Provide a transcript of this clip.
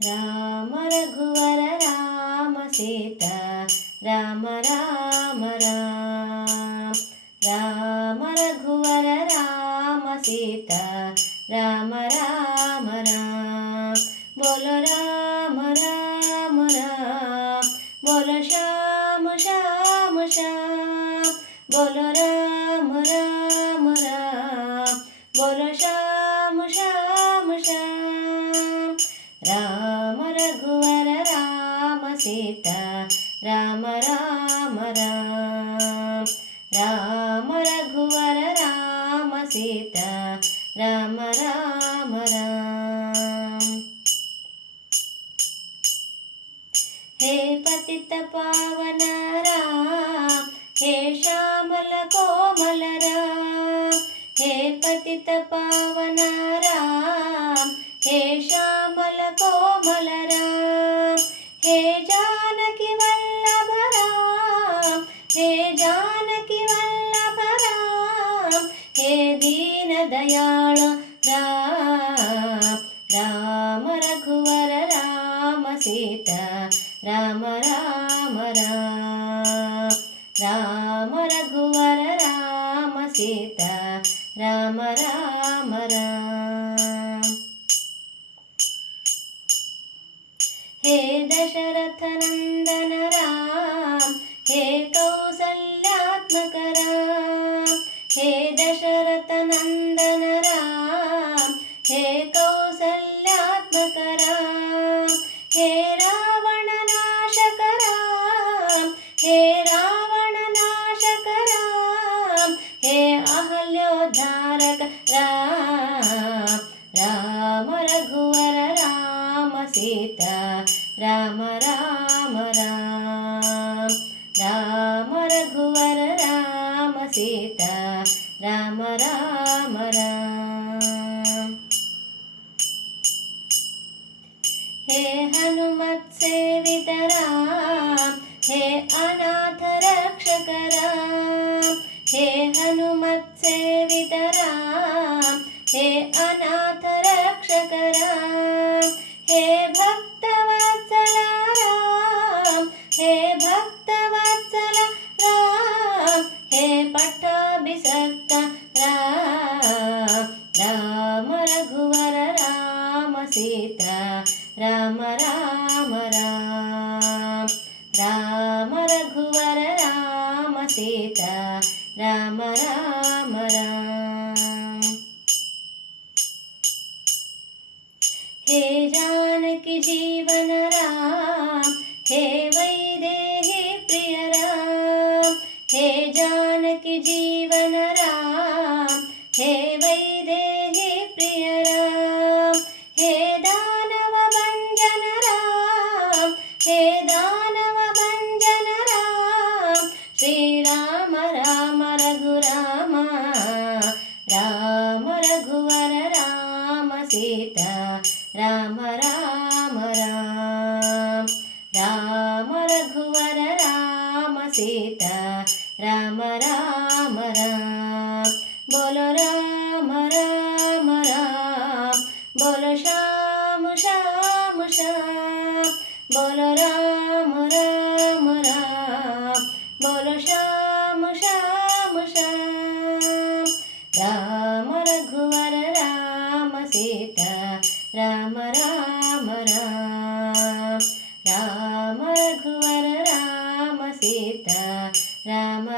రామ రఘువర రామ సీత రామ రామ రామ రామ రఘువర రామ సీత రామ రామ రామ. బోలో రామ రామ రామ బోలో శ్యామ శ్యామ శ్యామ బోలో సీత. రామ రామ రామ. రామ రఘువర రామ సీత. రామ రామ రామ. హే పతిత పావనా राम रघुवर राम सीता राम राम राम। रघुवर राम सीता राम राम रा हे दशरथनन्दन सीता राम राम राम राम रघुवर राम सीता राम राम राम हे పట్టాభిషక్త రామ రఘువర రామ సీత. రామ రామ రామ. రామ రఘువర రామ సీత. రామ రామ రామ. హే జానకి జీ हे वैदेही प्रिय राम हे दानव भञ्जन राम हे दानव भञ्जन राम श्रीराम राम रघुराम राम रघुवर राम सीता राम राम राम राम रघुवर राम सीता राम राम राम श्याम श्याम श्याम बोलो राम राम राम बोलो श्याम श्याम श्याम राम रघुवर राम सीता राम राम राम राम रघुवर राम सीता राम राम राम